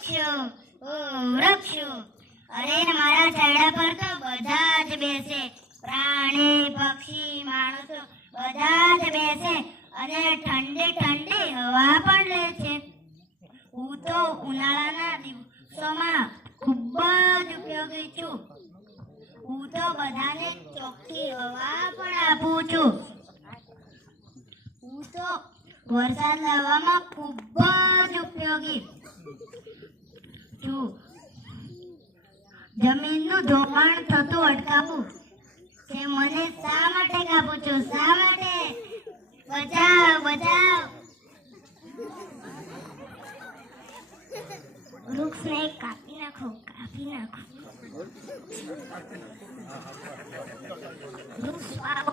વૃક્ષો ઓ વૃક્ષો, અરે મારા છાંયડા પર તો બધા જ બેસે, પ્રાણી પક્ષી માણસો બધા જ બેસે અને ઠંડી ઠંડી હવા પણ લે છે. હું તો ઉનાળાના દિવસોમાં ખૂબ જ ઉપયોગી છું. હું તો બધાને ચોખ્ખી હવા પણ આપું છું. હું તો વરસાદ લાવવામાં ખૂબ જ ઉપયોગી છું. જમીનનું ધોવાણ થતું અટકાવું તે મને શા માટે કાપું છું? શા માટે? બચાવ બચાવ. વૃક્ષને કાપી નાખો, કાપી નાખો. વૃક્ષ વાવો.